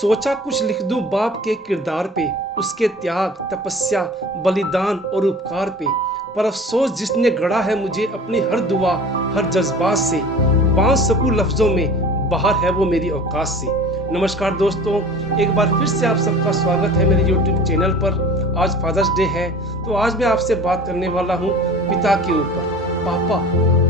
सोचा कुछ लिख दूं बाप के किरदार पे, उसके त्याग, तपस्या, बलिदान और उपकार पे। पर अफसोस जिसने गढ़ा है मुझे अपनी हर दुआ, हर जज्बात से। बांध सकूं लफ्ज़ों में, बाहर है वो मेरी औकात से। नमस्कार दोस्तों, एक बार फिर से आप सबका स्वागत है मेरे YouTube चैनल पर। आज फादर्स डे है, तो आज मैं आपसे बात करने वाला हूँ पिता के ऊपर। पापा,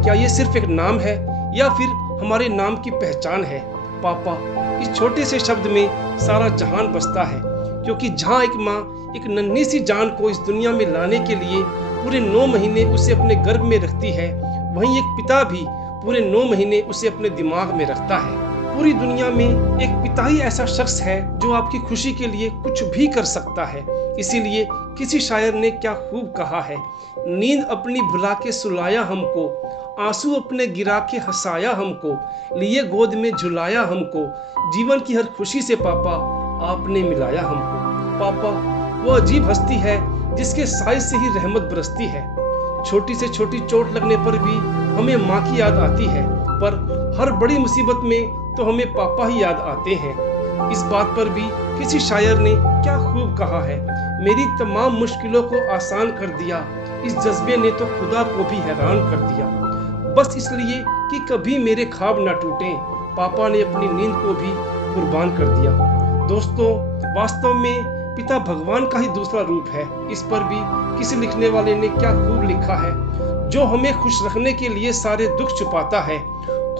क्या ये सिर्फ एक नाम है या फिर हमारे नाम की पहचान है? पापा, इस छोटे से शब्द में सारा जहान बसता है, क्योंकि जहाँ एक माँ एक नन्ही सी जान को इस दुनिया में लाने के लिए पूरे 9 महीने उसे अपने गर्भ में रखती है, वहीं एक पिता भी पूरे 9 महीने उसे अपने दिमाग में रखता है। पूरी दुनिया में एक पिता ही ऐसा शख्स है जो आपकी खुशी के लिए कुछ भी कर सकता है। इसीलिए किसी शायर ने क्या खूब कहा है, नींद अपनी भुला के सुलाया हमको, आंसू अपने गिरा के हंसाया हमको, लिए गोद में झुलाया हमको, जीवन की हर खुशी से पापा आपने मिलाया हमको। पापा वो अजीब हस्ती है जिसके साय से ही रहमत बरसती है। छोटी से छोटी चोट लगने पर भी हमें माँ की याद आती है, पर हर बड़ी मुसीबत में तो हमें पापा ही याद आते हैं। इस बात पर भी किसी शायर ने क्या खूब कहा है, मेरी तमाम मुश्किलों को आसान कर दिया, इस जज्बे ने तो खुदा को भी हैरान कर दिया। बस इसलिए कि कभी मेरे ख्वाब ना टूटें, पापा ने अपनी नींद को भी कुर्बान कर दिया। दोस्तों, वास्तव में पिता भगवान का ही दूसरा रूप है। इस पर भी किसी लिखने वाले ने क्या खूब लिखा है, जो हमें खुश रखने के लिए सारे दुख छुपाता है,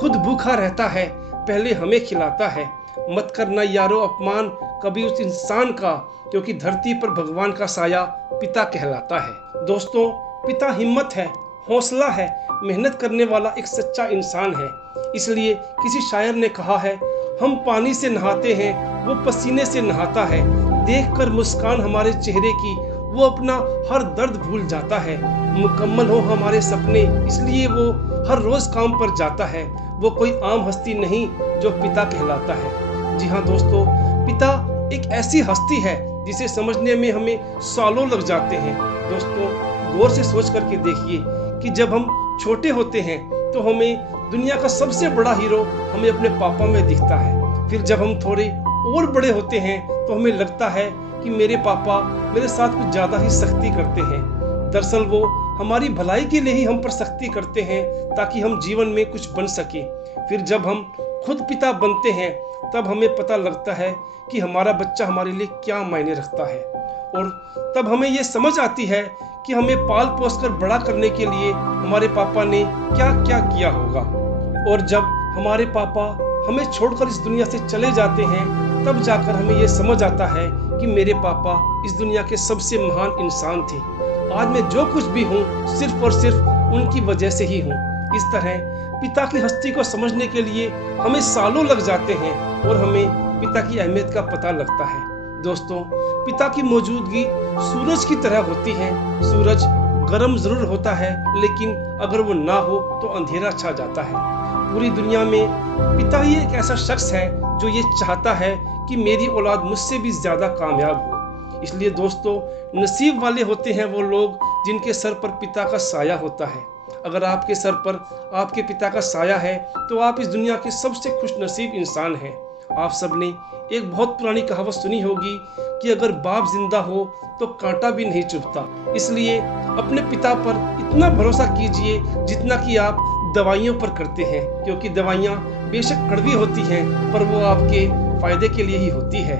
खुद भूखा रहता है, पहले हमें खिलाता है। मत करना यारो अपमान कभी उस इंसान का, क्योंकि धरती पर भगवान का साया पिता कहलाता है। दोस्तों, पिता हिम्मत है, हौसला है, मेहनत करने वाला एक सच्चा इंसान है। इसलिए किसी शायर ने कहा है, हम पानी से नहाते हैं, वो पसीने से नहाता है, देखकर मुस्कान हमारे चेहरे की वो अपना हर दर्द भूल जाता है। मुकम्मल हो हमारे सपने, इसलिए वो हर रोज काम पर जाता है। वो कोई आम हस्ती नहीं जो पिता कहलाता है। जी हाँ दोस्तों, पिता एक ऐसी हस्ती है जिसे समझने में हमें सालों लग जाते हैं। दोस्तों, गौर से सोच करके देखिए कि जब हम छोटे होते हैं तो हमें दुनिया का सबसे बड़ा हीरो हमें अपने पापा में दिखता है। फिर जब हम थोड़े और बड़े होते हैं तो हमें लगता है कि मेरे पापा मेरे साथ कुछ ज़्यादा ही सख्ती करते हैं। दरअसल वो हमारी भलाई के लिए ही हम पर सख्ती करते हैं, ताकि हम जीवन में कुछ बन सके। फिर जब हम खुद पिता बनते हैं तब हमें पता लगता है कि हमारा बच्चा हमारे लिए क्या मायने रखता है, और तब हमें ये समझ आती है कि हमें पाल पोस कर बड़ा करने के लिए हमारे पापा ने क्या क्या किया होगा। और जब हमारे पापा हमें छोड़कर इस दुनिया से चले जाते हैं तब जाकर हमें ये समझ आता है कि मेरे पापा इस दुनिया के सबसे महान इंसान थे। आज मैं जो कुछ भी हूँ सिर्फ और सिर्फ उनकी वजह से ही हूँ। इस तरह पिता की हस्ती को समझने के लिए हमें सालों लग जाते हैं और हमें पिता की अहमियत का पता लगता है। दोस्तों, पिता की मौजूदगी सूरज की तरह होती है। सूरज गर्म जरूर होता है, लेकिन अगर वो ना हो तो अंधेरा छा जाता है। पूरी दुनिया में पिता ही एक ऐसा शख्स है जो ये चाहता है कि मेरी औलाद मुझसे भी ज्यादा कामयाब हो। इसलिए दोस्तों, नसीब वाले होते हैं वो लोग जिनके सर पर पिता का साया होता है। अगर आपके सर पर आपके पिता का साया है तो आप इस दुनिया के सबसे खुशनसीब इंसान हैं। आप सबने एक बहुत पुरानी कहावत सुनी होगी कि अगर बाप जिंदा हो तो कांटा भी नहीं चुभता। इसलिए अपने पिता पर इतना भरोसा कीजिए जितना कि आप दवाइयों पर करते हैं, क्योंकि दवाइयाँ बेशक कड़वी होती हैं पर वो आपके फायदे के लिए ही होती है।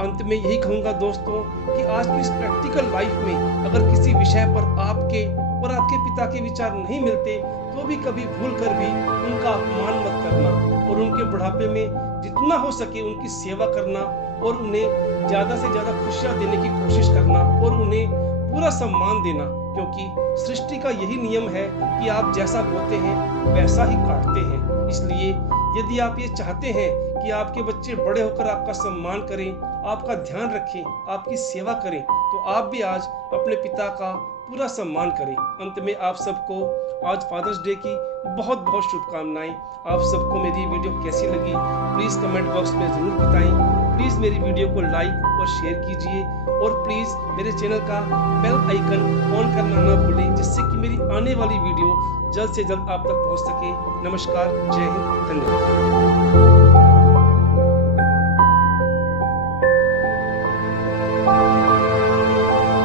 अंत में यही कहूँगा दोस्तों कि आज की इस प्रैक्टिकल लाइफ में अगर किसी विषय पर आपके और आपके पिता के विचार नहीं मिलते तो भी कभी भूल कर भी उनका अपमान मत करना, और उनके बुढ़ापे में जितना हो सके उनकी सेवा करना, और उन्हें ज़्यादा से ज़्यादा खुशियाँ देने की कोशिश करना, और उन्हें पूरा सम्मान देना, क्योंकि सृष्टि का यही नियम है कि आप जैसा बोते हैं वैसा ही काटते हैं। इसलिए यदि आप ये चाहते हैं कि आपके बच्चे बड़े होकर आपका सम्मान करें, आपका ध्यान रखें, आपकी सेवा करें, तो आप भी आज अपने पिता का पूरा सम्मान करें। अंत में आप सबको आज फादर्स डे की बहुत बहुत शुभकामनाएं। आप सबको मेरी वीडियो कैसी लगी प्लीज़ कमेंट बॉक्स में ज़रूर बताएं। प्लीज़ मेरी वीडियो को लाइक और शेयर कीजिए, और प्लीज़ मेरे चैनल का बेल आइकन ऑन करना ना भूलें, जिससे कि मेरी आने वाली वीडियो जल्द से जल्द आप तक पहुंच सके। नमस्कार, जय हिंद, धन्यवाद।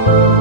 है।